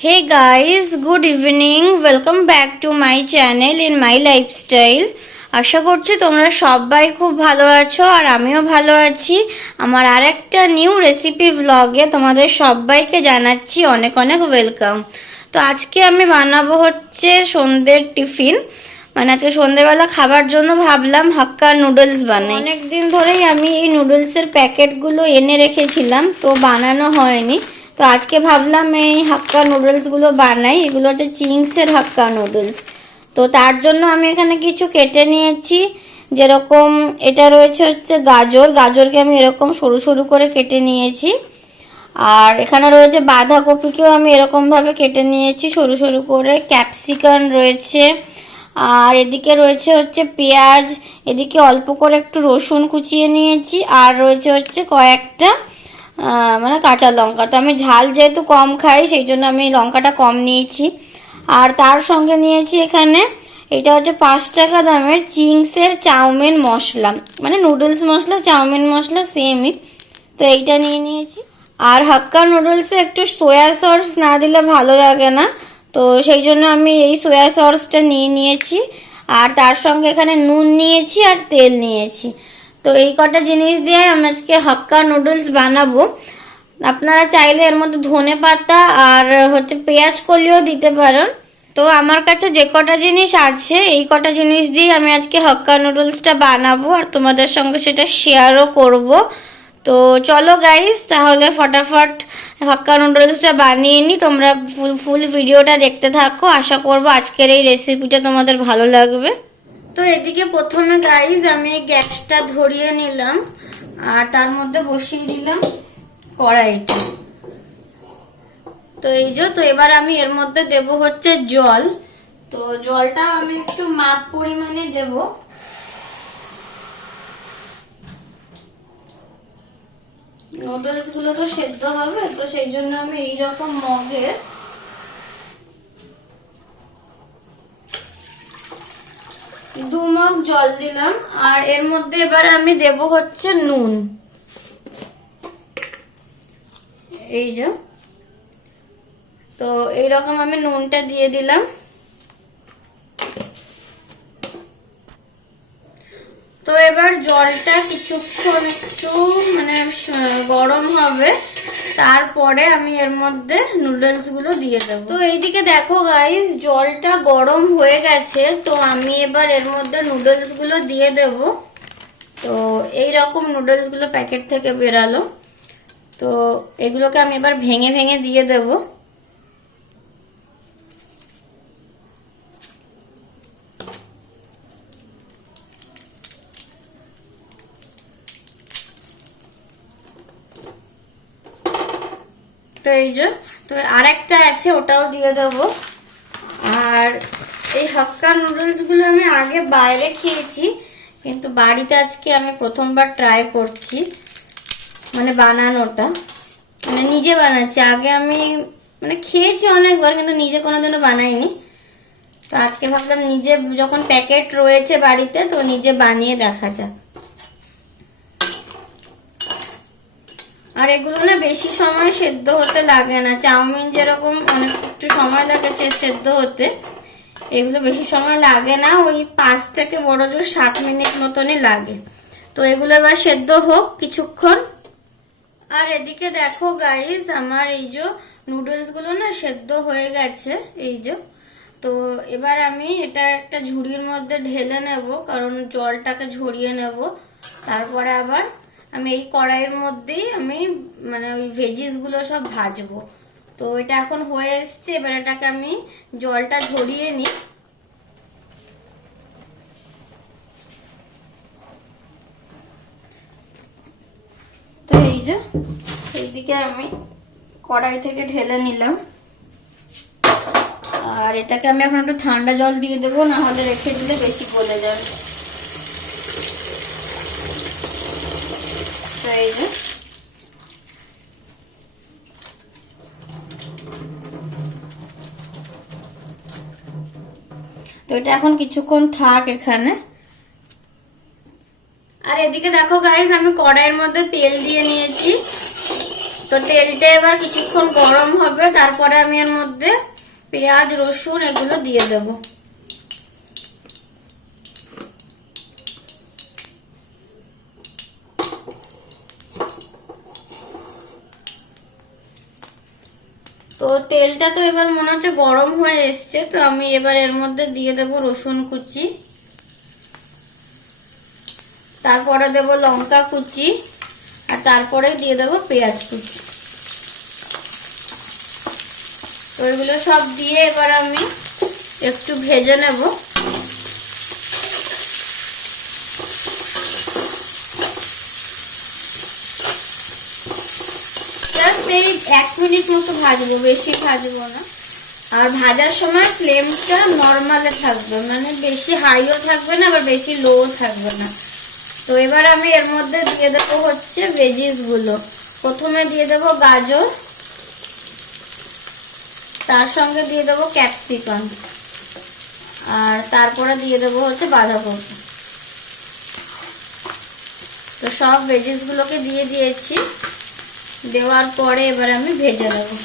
Hey guys, good evening. Welcome back to my channel in my lifestyle. আশা করছি তোমরা সবাই খুব ভালো আছো আর আমিও ভালো আছি। আমার আরেকটা নিউ রেসিপি ব্লগে তোমাদের সবাইকে জানাচ্ছি অনেক অনেক ওয়েলকাম। তো আজকে আমি বানাবো হচ্ছে সন্ধ্যের টিফিন। মানে আজকে সন্ধ্যেবেলা খাবার জন্য ভাবলাম হাক্কা নুডলস বানাই। অনেকদিন ধরেই আমি এই নুডলসের প্যাকেটগুলো এনে রেখেছিলাম, তো বানানো হয়নি। তো আজকে ভাবলাম এই হাক্কা নুডলসগুলো বানাই। এগুলো হচ্ছে চিংসের হাক্কা নুডলস। তো তার জন্য আমি এখানে কিছু কেটে নিয়েছি। যেরকম এটা রয়েছে হচ্ছে গাজরকে আমি এরকম সরু সরু করে কেটে নিয়েছি। আর এখানে রয়েছে বাঁধাকপিকেও আমি এরকমভাবে কেটে নিয়েছি সরু সরু করে। ক্যাপসিকাম রয়েছে, আর এদিকে রয়েছে হচ্ছে পেঁয়াজ, এদিকে অল্প করে একটু রসুন কুচিয়ে নিয়েছি, আর রয়েছে হচ্ছে কয়েকটা মানে কাঁচা লঙ্কা। তো আমি ঝাল যেহেতু কম খাই সেই জন্য আমি লঙ্কাটা কম নিয়েছি। আর তার সঙ্গে নিয়েছি এখানে এটা হচ্ছে 5 টাকা দামের চিংসের চাউমিন মশলা, মানে নুডলস মশলা চাউমিন মশলা সেমই। তো এইটা নিয়ে নিয়েছি। আর হাক্কা নুডলসে একটু সোয়া সস না দিলে ভালো লাগে না, তো সেই জন্য আমি এই সোয়া সসটা নিয়ে নিয়েছি। আর তার সঙ্গে এখানে নুন নিয়েছি আর তেল নিয়েছি। তো এই কটা জিনিস দিয়ে আমি আজকে হাক্কা নুডলস বানাবো। আপনারা চাইলে এর মধ্যে ধনে পাতা আর হচ্ছে পেঁয়াজ কলিও দিতে পারেন। তো আমার কাছে যে কটা জিনিস আছে এই কটা জিনিস দিয়ে আমি আজকে হাক্কা নুডলসটা বানাবো আর তোমাদের সঙ্গে সেটা শেয়ারও করব। তো চলো গাইস, তাহলে ফটাফট হাক্কা নুডলসটা বানিয়ে নিই। তোমরা ফুল ভিডিওটা দেখতে থাকো। আশা করবো আজকের এই রেসিপিটা তোমাদের ভালো লাগবে। তো এদিকে প্রথমে গাইস আমি গ্যাসটা ধরিয়ে নিলাম আর তার মধ্যে বসিয়ে দিলাম কড়াইটা। তো এই যে, তো এবার আমি এর মধ্যে দেব হচ্ছে জল। তো জলটা আমি একটু মাপ পরিমাণে দেব। নুডলস গুলো তো সেদ্ধ হবে, তো সেই জন্য আমি এইরকম মগে 2 মগ জল দিলাম। আর এর মধ্যে এবার আমি দেব হচ্ছে নুন। এই যে, তো এইরকম আমি নুনটা দিয়ে দিলাম। তো এবার জলটা কিছুক্ষণ একটু মানে গরম হবে, তারপরে আমি এর মধ্যে নুডলস গুলো দিয়ে দেবো। তো এইদিকে দেখো গাইস, জলটা গরম হয়ে গেছে। তো আমি এবার এর মধ্যে নুডলস গুলো দিয়ে দেব। তো এইরকম নুডলস গুলো প্যাকেট থেকে বেরালো। তো এগুলোকে আমি এবার ভেঙে ভেঙে দিয়ে দেবো। তো এই যে, তো আরেকটা আছে ওটাও দিয়ে দেবো। আর এই হাক্কা নুডলস গুলো আমি আগে বাইরে খেয়েছি, কিন্তু বাড়িতে আজকে আমি প্রথমবার ট্রাই করছি মানে বানানোটা, মানে নিজে বানাচ্ছি। আগে আমি মানে খেয়েছি অনেকবার, কিন্তু নিজে কোনোদিনও বানাইনি। তো আজকে ভাবলাম নিজে, যখন প্যাকেট রয়েছে বাড়িতে, তো নিজে বানিয়ে দেখা যাক। আর এগুলো না বেশি সময় সেদ্ধ হতে লাগে না। চাউমিন যেরকম অনেক একটু সময় লাগে সেদ্ধ হতে, এগুলো বেশি সময় লাগে না। ওই 5 থেকে বড় জোর 7 মিনিট মতনই লাগে। তো এগুলো এবার সেদ্ধ হোক কিছুক্ষণ। আর এদিকে দেখো গাইস, আমার এই যে নুডলস গুলো না সেদ্ধ হয়ে গেছে। এই যে, তো এবার আমি এটা একটা ঝুড়ির মধ্যে ঢেলে নেব, কারণ জলটাকে ঝরিয়ে নেব। তারপরে আবার আমি এই কড়াইয়ের মধ্যেই আমি মানে ওই ভেজিস গুলো সব ভাজবো। তো এটা এখন হয়ে এসছে, এবার এটাকে আমি জলটা ঝরিয়ে নিই। তো এই যে, এইদিকে আমি কড়াই থেকে ঢেলে নিলাম। আর এটাকে আমি এখন একটু ঠান্ডা জল দিয়ে দেবো, না হলে রেখে দিলে বেশি গলে যাবে। তো এই যে, তো এটা এখন কিছুক্ষণ থাক এখানে। আর এদিকে দেখো গাইস, আমি কড়াইয়ের মধ্যে তেল দিয়ে নিয়েছি। তো তেলটা এবার কিছুক্ষণ গরম হবে, তারপরে আমি এর মধ্যে পেঁয়াজ রসুন এগুলো দিয়ে দেব। তো তেলটা তো এবার মনে হচ্ছে গরম হয়ে এসছে, তো আমি এবার এর মধ্যে দিয়ে দেব রসুন কুচি, তারপরে দেব লঙ্কা কুচি, আর তারপরে দিয়ে দেব পেঁয়াজ কুচি। তো এগুলো সব দিয়ে এবার আমি একটু ভেজে নেব। জাস্ট এই 1 মিনিট মতো ভাজবো, বেশি ভাজবো না। আর ভাজার সময় ফ্লেমটা নর্মালে থাকবে, মানে বেশি হাইও থাকবে না আবার বেশি লো থাকবে না। তো এবার আমি এর মধ্যে দিয়ে দেবো হচ্ছে ভেজিস গুলো। প্রথমে দিয়ে দেবো গাজর, তার সঙ্গে দিয়ে দেবো ক্যাপসিকাম, আর তারপরে দিয়ে দেবো হচ্ছে বাঁধাকপি। তো সব ভেজিস গুলোকে দিয়ে দিয়েছি, দেওয়ার পরে এবার আমি ভেজে দেবো।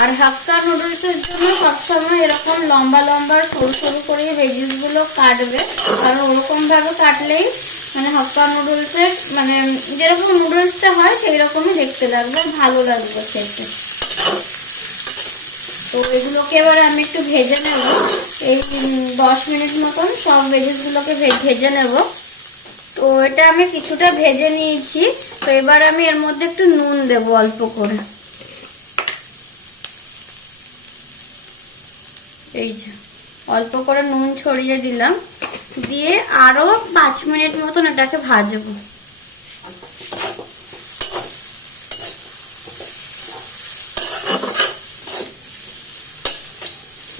আর হাক্কা নুডলসের জন্য সবসময় এরকম লম্বা লম্বা সরু সরু করে ভেজিস গুলো কাটবে, কারণ ওরকম ভাবে কাটলেই মানে হাক্কা নুডলসের মানে যেরকম নুডলসটা হয় সেই রকমই দেখতে লাগবে, ভালো লাগবে খেতে। তো এগুলোকে এবার আমি একটু ভেজে নেব, এই 10 মিনিট মতন সব ভেজিস গুলোকে ভেজে নেব। তো এটা আমি কিছুটা ভেজে নিয়েছি। তো এবার আমি এর মধ্যে একটু নুন দেব অল্প করে, এই যে অল্প করে নুন ছড়িয়ে দিলাম, দিয়ে আরো 5 মিনিট মতন এটাকে ভাজবো।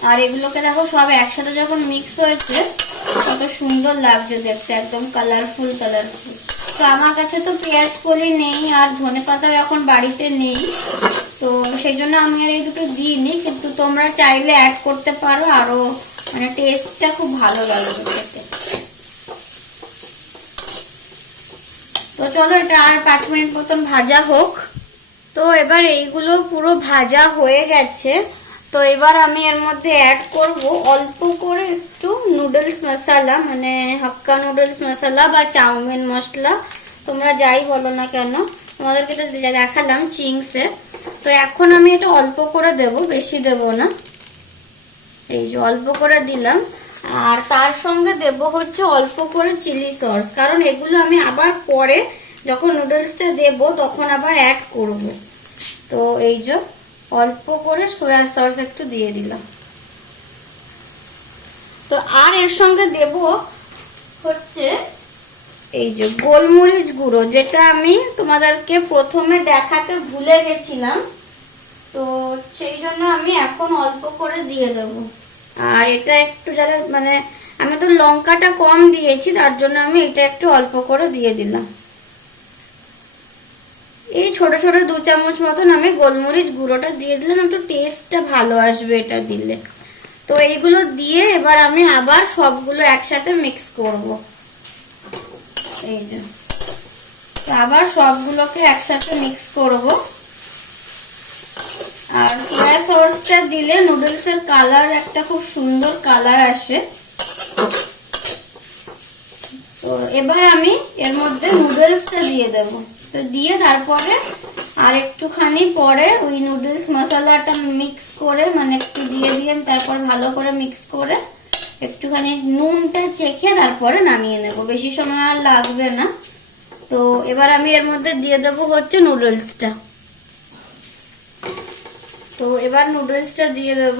আর এগুলোকে দেখো সব একসাথে যখন মিক্স হয়েছে কত সুন্দর লাগছে দেখতে, একদম কালারফুল কালারফুল। তো আমার কাছে তো পেঁয়াজ কলি নেই আর ধনেপাতাও এখন বাড়িতে নেই, তো সেই জন্য আমি আর এই দুটো দিইনি, কিন্তু তোমরা চাইলে অ্যাড করতে পারো, আরো মানে টেস্টটা খুব ভালো লাগবে খেতে। তো চলো এটা আর 5 মিনিট মতন ভাজা হোক। তো এবার এইগুলো পুরো ভাজা হয়ে গেছে। তো এবার আমি এর মধ্যে অ্যাড করব অল্প করে একটু নুডলস মশলা, মানে হাক্কা নুডলস মশলা বা চাউমিন মশলা, তোমরা যাই বলো না কেন, তোমাদেরকে দেখালাম চিংসে। তো এখন আমি এটা অল্প করে দেব, বেশি দেব না, এই যে অল্প করে দিলাম। আর তার সঙ্গে দেব হচ্ছে অল্প করে চিলি সস, কারণ এগুলো আমি আবার পরে যখন নুডলসটা দেব তখন আবার অ্যাড করব। তো এই যে অল্প করে সয়া সস একটু দিয়ে দিলাম। তো আর এর সঙ্গে দেব হচ্ছে এই যে গোলমরিচ গুঁড়ো, যেটা আমি তোমাদেরকে প্রথমে দেখাতে ভুলে গেছিলাম, তো সেই জন্য আমি এখন অল্প করে দিয়ে দেব। আর এটা একটু যারা মানে আমি তো লঙ্কাটা কম দিয়েছি, তার জন্য আমি এটা একটু অল্প করে দিয়ে দিলাম। এই ছোট ছোট 2 চামচ মতন আমি গোলমরিচ গুঁড়োটা দিয়ে দিলাম, একটু টেস্টটা ভালো আসবে এটা দিলে। তো এইগুলো দিয়ে এবার আমি আবার সবগুলো একসাথে মিক্স করব। এই যে আবার সবগুলোকে একসাথে মিক্স করব। আর সয়া সসটা দিলে নুডলসের কালার একটা খুব সুন্দর কালার আসে। তো এবার আমি এর মধ্যে নুডলসটা দিয়ে দেব। তো দিয়ে তারপরে আর একটুখানি পরে ওই নুডলস মশলাটা মিক্স করে মানে একটু দিয়ে তারপর ভালো করে মিক্স করে একটুখানি নুনটা চেখে তারপরে নামিয়ে নেব, বেশি সময় আর লাগবে না। তো এবার আমি এর মধ্যে দিয়ে দেব হচ্ছে নুডলসটা। তো এবার নুডলসটা দিয়ে দেব।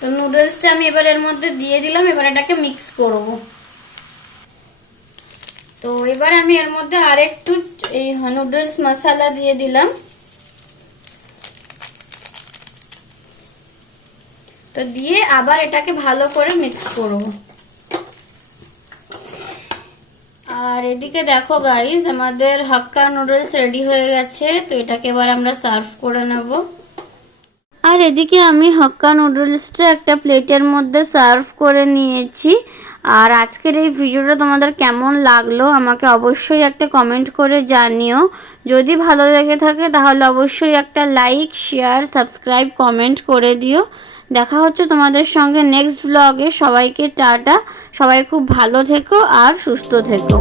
তো নুডলসটা আমি এবার এর মধ্যে দিয়ে দিলাম, এবার এটাকে মিক্স করব। তো এবার আমি এর মধ্যে আরেকটু এই নুডলস মশলা দিয়ে দিলাম। তো দিয়ে আবার এটাকে ভালো করে মিক্স করব। আর এদিকে দেখো গাইস, আমাদের হাক্কা নুডলস রেডি হয়ে গেছে। তো এটাকে এবার আমরা সার্ভ করে নেব। আর এদিকে আমি হাক্কা নুডলসটা একটা প্লেটের মধ্যে সার্ভ করে নিয়েছি। আর আজকের এই ভিডিওটা তোমাদের কেমন লাগলো আমাকে অবশ্যই একটা কমেন্ট করে জানিও। যদি ভালো লেগে থাকে তাহলে অবশ্যই একটা লাইক, শেয়ার, সাবস্ক্রাইব, কমেন্ট করে দিও। দেখা হচ্ছে তোমাদের সঙ্গে নেক্সট ব্লগে। সবাইকে টাটা, সবাই খুব ভালো থেকো আর সুস্থ থেকো।